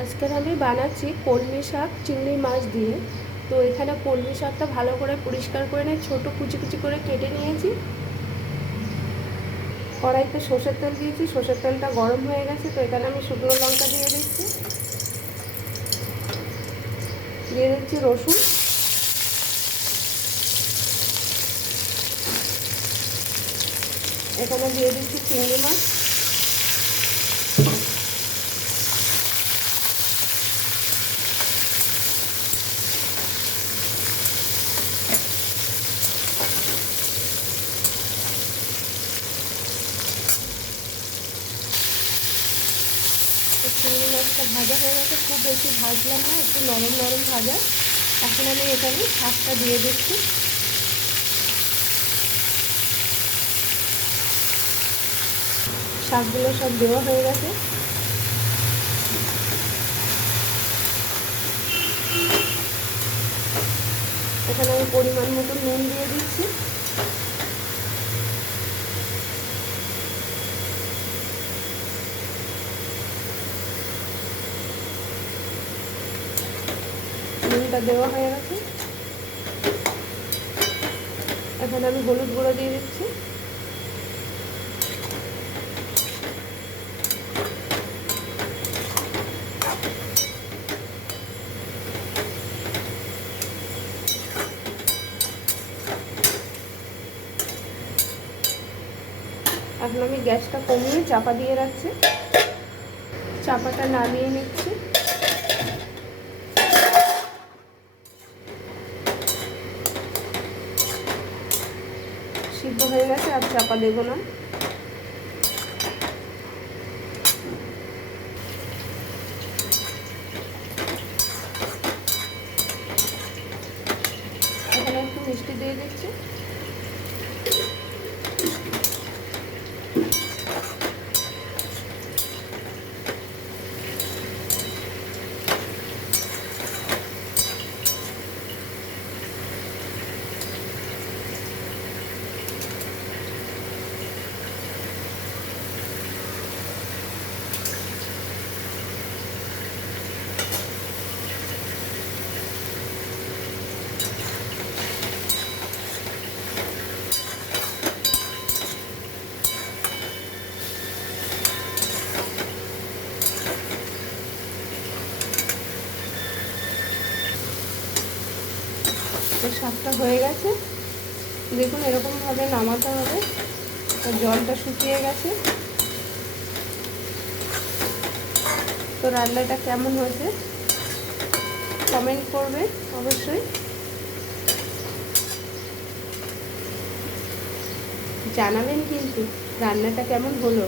আজকের আমি বানাচ্ছি কলমি শাক চিংড়ি মাছ দিয়ে। তো এখানে কলমি শাকটা ভালো করে পরিষ্কার করে নিয়ে ছোটো কুচি কুচি করে কেটে নিয়েছি। কড়াইতে সর্ষের তেল দিয়েছি, সর্ষের তেলটা গরম হয়ে গেছে। তো এখানে আমি শুকনো লঙ্কা দিয়ে দিচ্ছি, দিয়ে দিচ্ছি রসুন, এখানে দিয়ে দিচ্ছি চিংড়ি মাছ, চিংড়ি মাছটা ভাজা হয়ে গেছে, খুব বেশি ভাজলাম না, একটু নরম নরম ভাজা। এখন আমি এখানে শাকটা দিয়ে দিচ্ছি। শাকগুলো সব দেওয়া হয়ে গেছে। এখানে আমি পরিমাণ মতো নুন দিয়ে দিচ্ছি। নুনটা দেওয়া হয়ে গেছে। এখন আমি হলুদ গুঁড়ো দিয়ে দিচ্ছি, এখন আমি গ্যাসটা কমিয়ে চাপা দিয়ে রাখছি। চাপাটা নামিয়ে নিচ্ছি। সিদ্ধ হয়ে গেছে, আর চাপা দেবো না। এখানে একটু মিষ্টি দিয়ে দিচ্ছি। শাকটা হয়ে গেছে, দেখুন এরকমভাবে নামাতে হবে। জলটা শুকিয়ে গেছে। তো রান্নাটা কেমন হয়েছে কমেন্ট করবে অবশ্যই, জানাবেন কিন্তু রান্নাটা কেমন হলো।